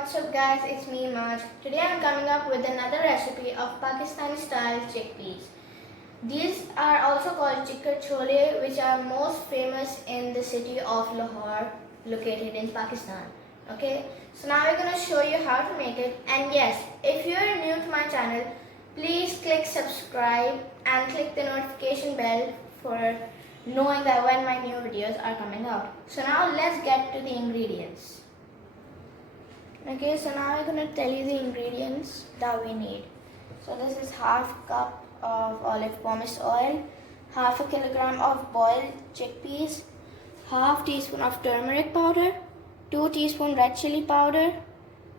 What's up guys, it's me MAJ. Today I'm coming up with another recipe of Pakistani style chickpeas. These are also called Chikar Cholay, which are most famous in the city of Lahore, located in Pakistan. Okay, so now we're going to show you how to make it. And yes, if you're new to my channel, please click subscribe and click the notification bell for knowing that when my new videos are coming out. So now let's get to the ingredients. Okay, so now I'm going to tell you the ingredients that we need. So this is half cup of olive pomace oil, half a kilogram of boiled chickpeas, half teaspoon of turmeric powder, 2 teaspoon red chili powder,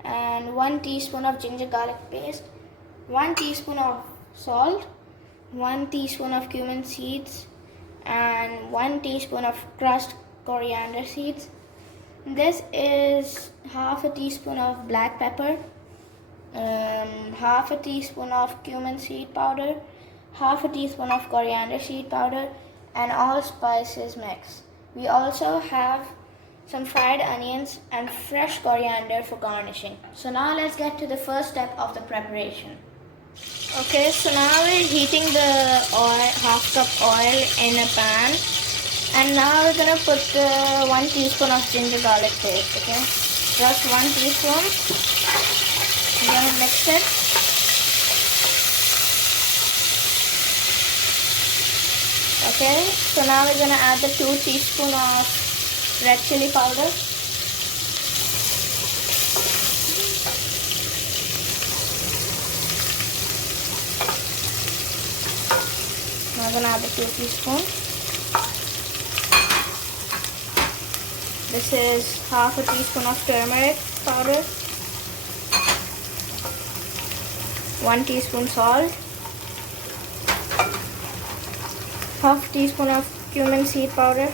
and 1 teaspoon of ginger garlic paste, 1 teaspoon of salt, 1 teaspoon of cumin seeds, and 1 teaspoon of crushed coriander seeds. This is half a teaspoon of black pepper, half a teaspoon of cumin seed powder, half a teaspoon of coriander seed powder, and all spices mixed. We also have some fried onions and fresh coriander for garnishing. So now let's get to the first step of the preparation. Okay, so now we're heating the oil, half cup oil in a pan. And now we're gonna put the 1 teaspoon of ginger garlic paste, okay? Just 1 teaspoon. We're gonna mix it. Okay, so now we're gonna add the 2 teaspoon of red chili powder. Now we're gonna add the 2 teaspoons. This is half a teaspoon of turmeric powder, 1 teaspoon salt, half teaspoon of cumin seed powder,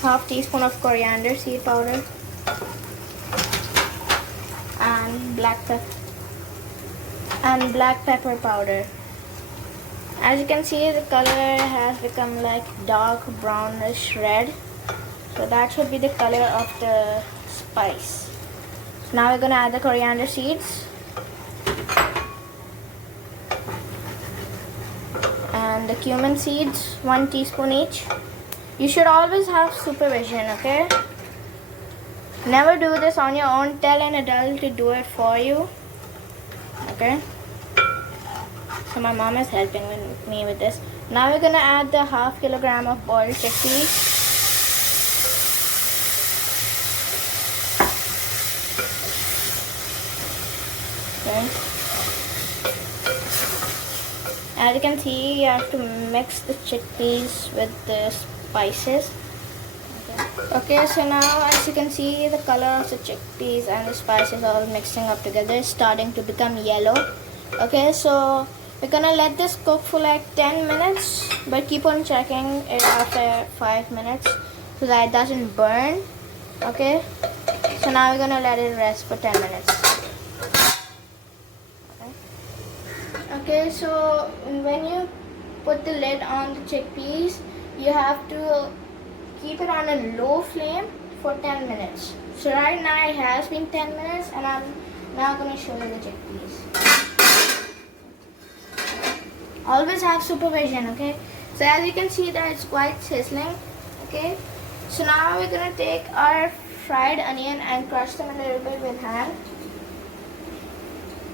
half teaspoon of coriander seed powder, and black pepper powder. As you can see, the color has become like dark brownish red. So that should be the color of the spice. So now we're going to add the coriander seeds. And the cumin seeds, 1 teaspoon each. You should always have supervision, okay? Never do this on your own. Tell an adult to do it for you. Okay? So my mom is helping me with this. Now we're gonna add the half kilogram of boiled chickpeas. Okay. As you can see, you have to mix the chickpeas with the spices. Okay, so now as you can see, the color of the chickpeas and the spices all mixing up together is starting to become yellow. Okay, so we're gonna let this cook for like 10 minutes, but keep on checking it after 5 minutes so that it doesn't burn. Okay, so now we're gonna let it rest for 10 minutes. Okay, so when you put the lid on the chickpeas, you have to keep it on a low flame for 10 minutes. So right now it has been 10 minutes and I'm now gonna show you the chickpeas. Always have supervision, okay? So as you can see that it's quite sizzling, okay? So now we're gonna take our fried onion and crush them a little bit with hand.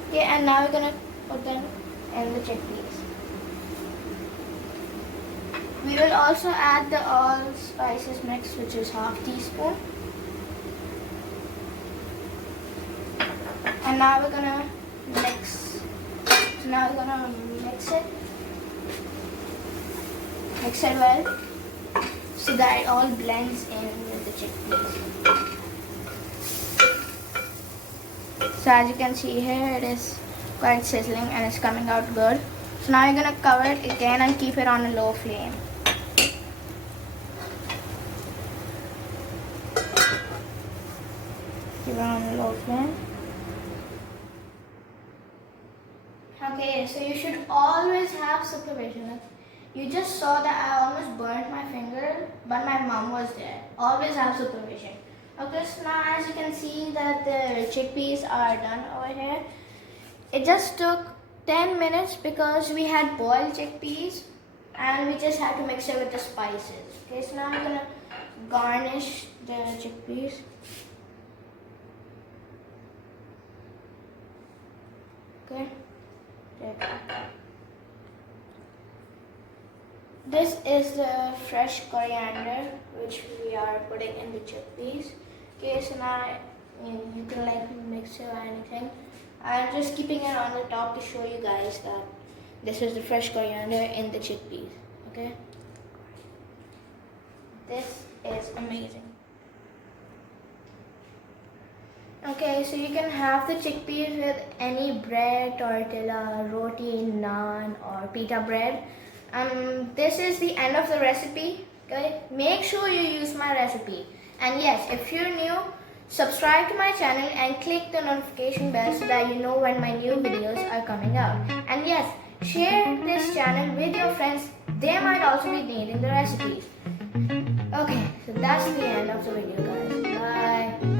Okay, and now we're gonna put them in the chickpeas. We will also add the all spices mix, which is half teaspoon. And now we're gonna mix. So now we're gonna mix it well so that it all blends in with the chickpeas. So as you can see here, it is quite sizzling and it's coming out good. So now you're gonna cover it again and keep it on a low flame. Keep it on a low flame. Okay, so you should always have supervision. You just saw that I almost burnt my finger, but my mom was there. Always have supervision. Okay, so now as you can see that the chickpeas are done over here. It just took 10 minutes because we had boiled chickpeas and we just had to mix it with the spices. Okay, so now I'm gonna garnish the chickpeas. Okay. This is the fresh coriander which we are putting in the chickpeas. Okay, so now you can like mix it or anything. I'm just keeping it on the top to show you guys that this is the fresh coriander in the chickpeas. Okay. This is amazing. Okay, so you can have the chickpeas with any bread, tortilla, roti, naan or pita bread. This is the end of the recipe. Okay, make sure you use my recipe. And yes, if you're new, subscribe to my channel and click the notification bell so that you know when my new videos are coming out. And yes, share this channel with your friends. They might also be needing the recipes. Okay, so that's the end of the video, guys. Bye.